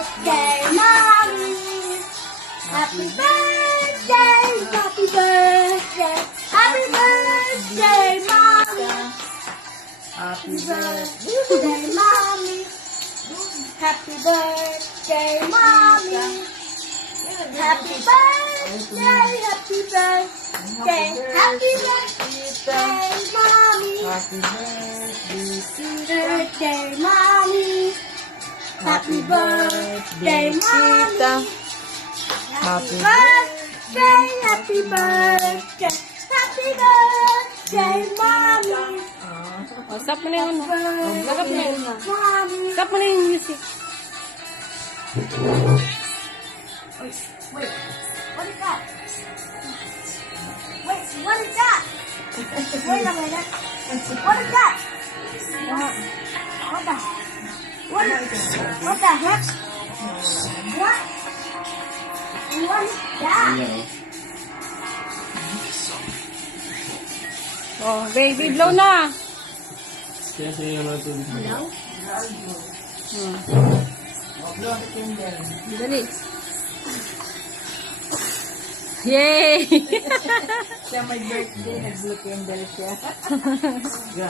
birthday, mommy. Happy birthday, happy birthday, happy birthday, mommy. Happy birthday, mommy. Happy birthday, mommy. Happy birthday, happy birthday, happy birthday, mommy. Happy Birthday, mommy. Happy birthday, mommy. Happy birthday, happy birthday, happy birthday, mommy. Oh, stop mo na yung ano. Stop mo na yung Mommy. Stop mo na yung music. Wait, what is that? Wait, what is that? Wait a minute. What is that? What the? What the heck? What? What is that? Oh, baby, blow na. Kaya sa'yo naman ito. Dali. Yay! Siya may birthday, nag-blue candle siya.